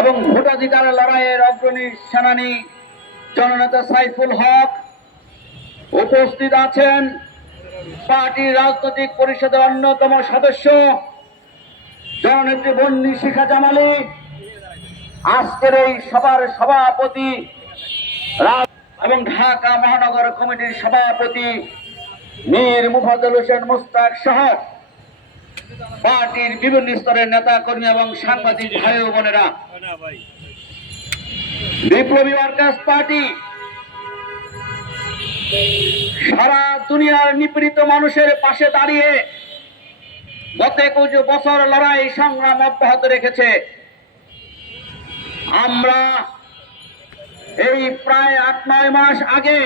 এবং ভোটাধিকার লড়াইয়ের অগ্রণী সেনানী জননেতা সাইফুল হক উপস্থিত আছেন। পার্টির রাজনৈতিক পরিষদের অন্যতম সদস্য জননেত্রী বন্নি শিখা জামালি, আজকের এই সভার সভাপতি এবং ঢাকা মহানগর কমিটির সভাপতি মীর মুফাজ্জল হোসেন মুস্তাক সহ পার্টির বিভিন্ন স্তরের নেতা কর্মী এবং সাংবাদিক ভাই ও বোনেরা, বিপ্লবী ওয়ার্কার্স পার্টি সারা দুনিয়ার নিপীড়িত মানুষের পাশে দাঁড়িয়ে গত 21 বছর লড়াই সংগ্রাম অব্যাহত রেখেছে। আমরা এই প্রায় 8-9 মাস আগে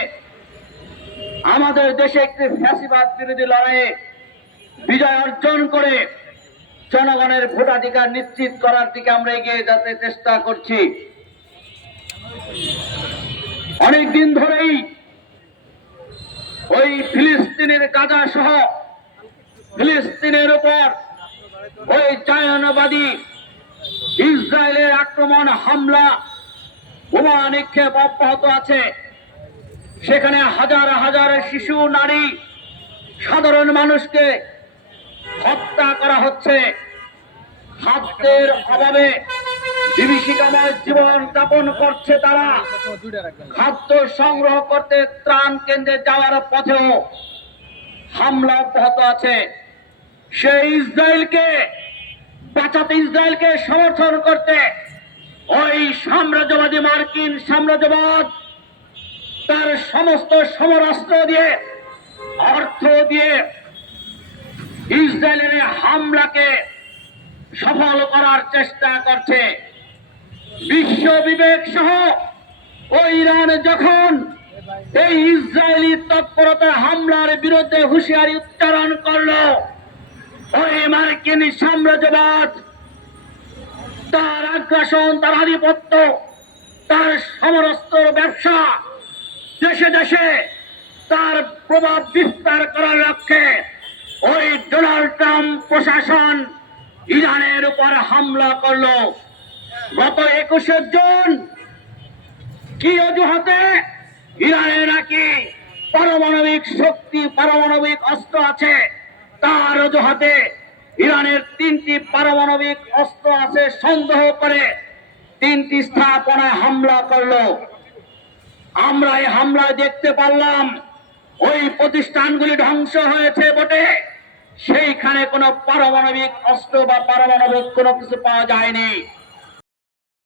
আমাদের দেশে একটি ফ্যাসিবাদ বিরোধী লড়াইয়ে বিজয় অর্জন করে জনগণের ভোটাধিকার নিশ্চিত করার দিকে আমরা এগিয়ে যেতে চেষ্টা করছি। অনেকদিন ধরেই ওই ফিলিস্তিনের গাজা সহ ফিলিস্তিনের উপর ওই জায়নবাদী ইসরায়েলের আক্রমণ, হামলা, বোমা নিক্ষেপ অব্যাহত আছে। সেখানে হাজার হাজার শিশু, নারী, সাধারণ মানুষকে হত্যা করা হচ্ছে। খাদ্যের অভাবে বিভীষিকাময় জীবন যাপন করছে তারা। খাদ্য সংগ্রহ করতে ত্রাণ কেন্দ্রে যাওয়ার পথেও হামলা অব্যাহত আছে। সেই ইসরায়েলকে বাঁচাতে, ইসরায়েলকে সমর্থন করতে ওই সাম্রাজ্যবাদী মার্কিন সাম্রাজ্যবাদ তার সমস্ত সমরাস্ত্র দিয়ে, অর্থ দিয়ে ইসরায়েলের হামলাকে সফল করার চেষ্টা করছে। বিশ্ব বিবেক সহ ওই ইরান যখন এই ইসরায়েলি তৎপরতা হামলার বিরুদ্ধে হুঁশিয়ারি উচ্চারণ করলো, ওই মার্কিন সাম্রাজ্যবাদ তার আগ্রাসন, তার আধিপত্য, তার সমরাস্ত্র ব্যবসা দেশে দেশে তার প্রভাব বিস্তার করার লক্ষ্যে ওই ডোনাল্ড ট্রাম্প প্রশাসন ইরানের উপর হামলা করলো। গত 21 জুন কি অজুহাতে? ইরানে নাকি পারমাণবিক শক্তি, পারমাণবিক অস্ত্র আছে, তার অজুহাতে ইরানের 3টি পারমাণবিক অস্ত্র আছে সন্দেহ করে 3টি স্থাপনায় হামলা করলো। আমরা এই হামলায় দেখতে পারলাম ওই প্রতিষ্ঠানগুলি ধ্বংস হয়েছে বটে, সেইখানে কোনো পারমাণবিক অস্ত্র বা পারমাণবিক কোনো কিছু পাওয়া যায়নি।